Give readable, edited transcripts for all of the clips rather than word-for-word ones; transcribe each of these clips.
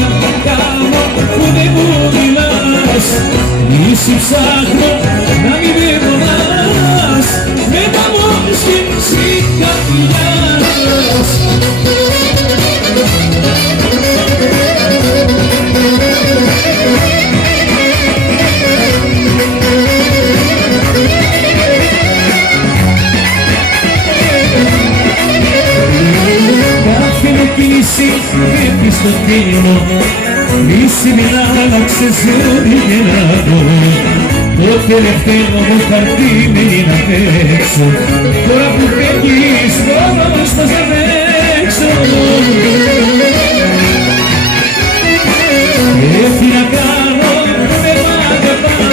να κάνω που δεν μου μιλάς. Μισή ψάχνω να μην με πονάς, με τα μόνη καρδιάς. Κίνηση πρέπει στο κίνημα, μη σημαίνει να ξεζώνει και να δω. Το τελευταίο μου χαρτί μένει να παίξω, τώρα που φεύγεις μόνος θα σε παίξω. Και τι να κάνω που δεν μ' αγαπάς,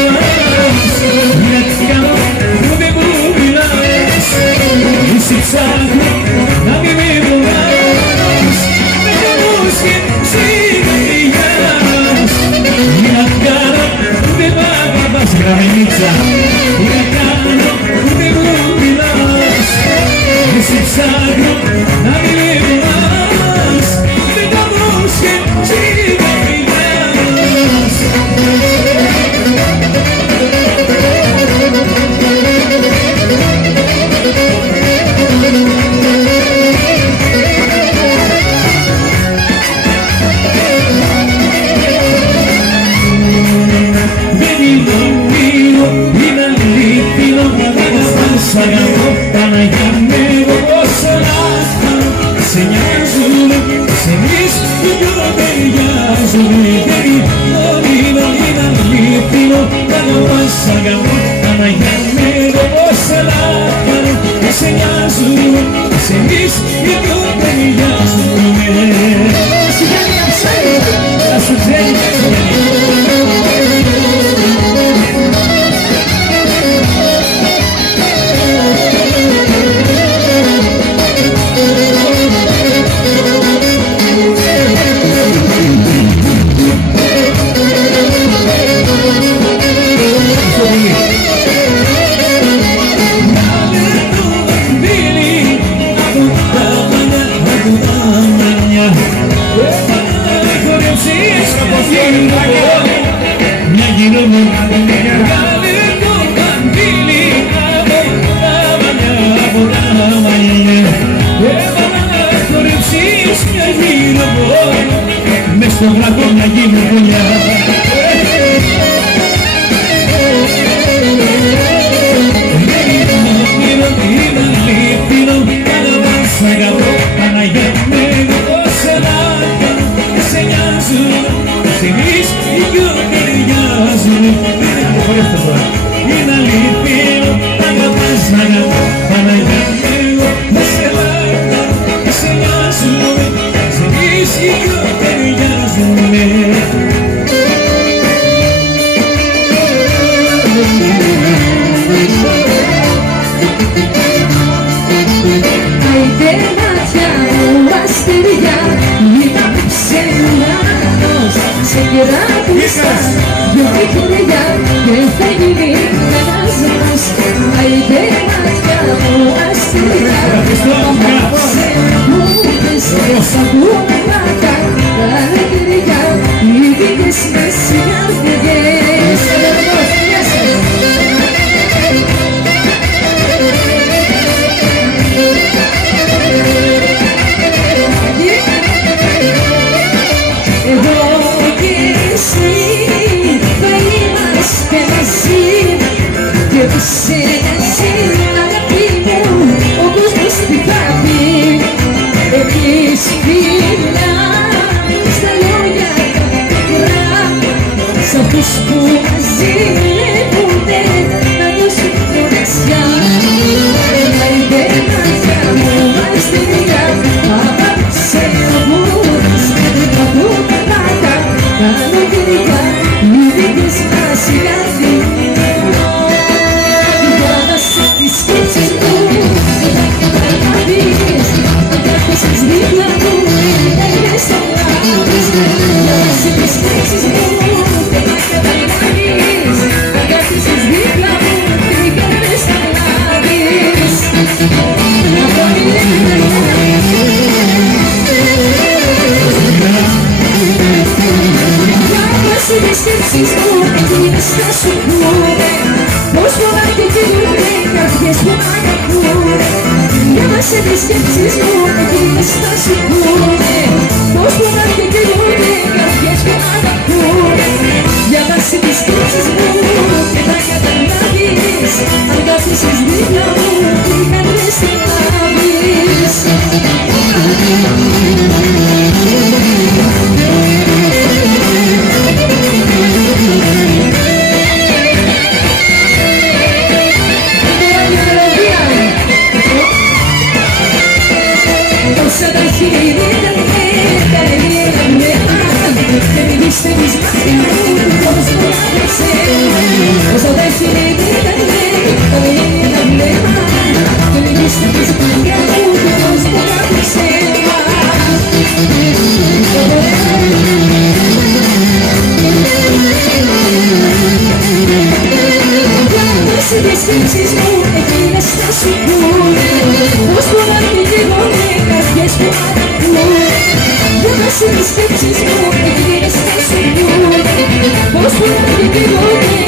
τι να κάνω που δεν μου μιλάς. Εσύ ψάχνω να μην με πονάς, με το καρδιάς. Τι να κάνω που δεν μ' αγαπάς, γραμμενίτσα. Τι να κάνω που δεν μου μιλάς. Εσύ ψάχνω να μην με πονάς, με το καρδιάς. Σ' αγαπώ Παναγιά μου, εγώ πόσο να κάνω. Σε νοιάζουμε, σε εμείς που δυο ταιριάζουμε. Δεν είναι αλήθινο, σ' αγαπώ Παναγιά μου, εγώ πόσο να κάνω. Σε νοιάζουμε, σε εμείς που δυο ταιριάζουμε. Θα σου ξέρει μια γύρω μου κάνε το καντήλι από τα μαλλιά. Έβαλα να χορεψείς μια γύρω μου, μες στο βράχο να γίνω γωνιά. Είναι αλήθινο, σ' αγαπώ Παναγιά μου, εγώ πόσο να κάνω. Σε νοιάζουν, σε εμείς οι δυο ταιριάζουν. Είναι αλήθινο, αγαπάς, αγαπώ Παναγιά μου, εγώ πόσο να κάνω. Σε νοιάζουν, σε εμείς οι δυο ταιριάζουν. Άιντε μάτια μου αστέρια, είδα ψέματος, σε κεράκουσα δυο πικριά και θα γίνει ένας μας. Άιντε μάτια μου αστέρια, απόψε μου πες σαν κουμπάτα τα νεκριά, είδηκες μες οι καρδιές. Σε εσύ αγάπη μου, ο κόσμος τι θα πει. Έχεις φύλλα στα λόγια τα πικρά, σ' αυτούς που μαζί λείπονται να νιώσουν μοναξιά. Άιντε μάτια μου αστέρια, απόψε να μπορείς να δουν πάντα τα νοκριά, μη δείχνεις μας η καρδιά. Δίπλα μου, έδες τα λάθος, σε τις λέξεις μου, δεν μας καταλάβεις. Αγάπησες δίπλα μου, δεν κάνεις τα λάθος. Από τη λέξη σκέψεις μου εκείνες θα σου πούνε πως πολλά και κυλούνε οι καρδιές που αγαπούνε. Διάβασε τις σκέψεις μου εκείνες θα σου πούνε πως πολλά και κυλούνε οι καρδιές που αγαπούνε. Διάβασε τις σκέψεις μου και θα καταλάβεις αν κάθισες δίπλα μου τι κάνεις θα λάβεις. Όσα τα χείλη ήταν τα έλεγαμε και μην πιστεύεις μάτια μου πως μπορώ σε. Όσα τα χείλη ήταν τα έλεγαμε και μην πιστεύεις μάτια μου πως μπορώ σε. Διάβασε τις σκέψεις μου εκείνες θα σου πούνε πως πολλά και κυλούνε οι καρδιές που αγαπούνε. Διάβασε τις σκέψεις μου εκείνες θα σου πούνε πως πολλά και κυλούνε